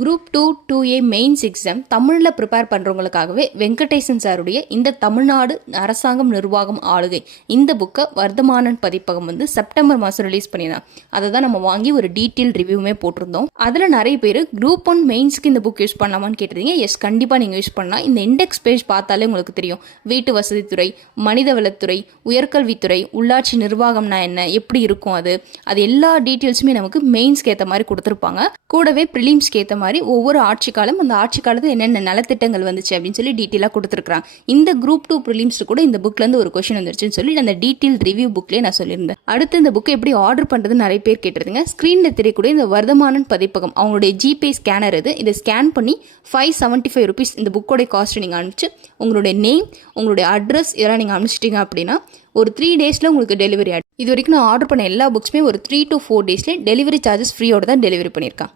Group 2 2A mains exam தமிழில் prepare பண்ணுறவங்களுக்காகவே Venkatesan சாருடைய இந்த தமிழ்நாடு அரசாங்கம் நிர்வாகம் ஆளுகை இந்த புக்கை வர்த்தமானன் பதிப்பகம் செப்டம்பர் மாதம் ரிலீஸ் பண்ணியிருந்தாங்க. அதை தான் நம்ம வாங்கி ஒரு டீட்டெயில் ரிவ்யூமே போட்டிருந்தோம். அதில் நிறைய பேர் குரூப் 1 மெயின்ஸ்க்கு இந்த புக் யூஸ் பண்ணலாமான்னு கேட்டிருந்தீங்க. எஸ், கண்டிப்பாக நீங்கள் யூஸ் பண்ணலாம். இந்த இண்டெக்ஸ் பேஜ் பார்த்தாலே உங்களுக்கு தெரியும். வீட்டு வசதித்துறை, மனிதவளத்துறை, உயர்கல்வித்துறை, உள்ளாட்சி நிர்வாகம்னா என்ன, எப்படி இருக்கும் அது எல்லா டீட்டெயில்ஸுமே நமக்கு மெயின்ஸ்க்கு ஏற்ற மாதிரி கொடுத்துருப்பாங்க. கூடவே ப்ரிலிம்ஸ்க்கு ஏற்ற மாதிரி ஒவ்வொரு ஆட்சி காலம், அந்த ஆட்சி காலத்தில் என்னென்ன நலத்திட்டங்கள் வந்துச்சு அப்படின்னு சொல்லி டீட்டெயிலாக கொடுத்துருக்காங்க. இந்த குரூப் 2 ப்ரிலிம்ஸ் கூட இந்த புக்லேருந்து ஒரு கொஸ்டின் வந்துருச்சுன்னு சொல்லி அந்த டீட்டெயில் ரிவ்யூ புக்லேயே நான் சொல்லியிருந்தேன். அடுத்து இந்த புக்கை எப்படி ஆர்டர் பண்ணுறதுன்னு நிறைய பேர் கேட்டிருந்தீங்க. ஸ்க்ரீனில் தெரியக்கூடிய இந்த வர்த்தமானன் பதிப்பகம் அவங்களுடைய ஜிபே ஸ்கேனர் இதை ஸ்கேன் பண்ணி 575 rupees இந்த புக்கோடைய காஸ்ட் நீங்கள் அனுப்பிச்சு உங்களுடைய நேம், உங்களுடைய அட்ரஸ் இதெல்லாம் நீங்கள் அனுப்பிச்சிட்டிங்க அப்படின்னா ஒரு 3 daysல உங்களுக்கு டெலிவரி ஆகிடும். இது வரைக்கும் நான் ஆர்டர் பண்ண எல்லா புக்ஸுமே ஒரு 3 to 4 daysல டெலிவரி சார்ஜஸ் ஃப்ரீயோட தான் டெலிவரி பண்ணியிருக்கேன்.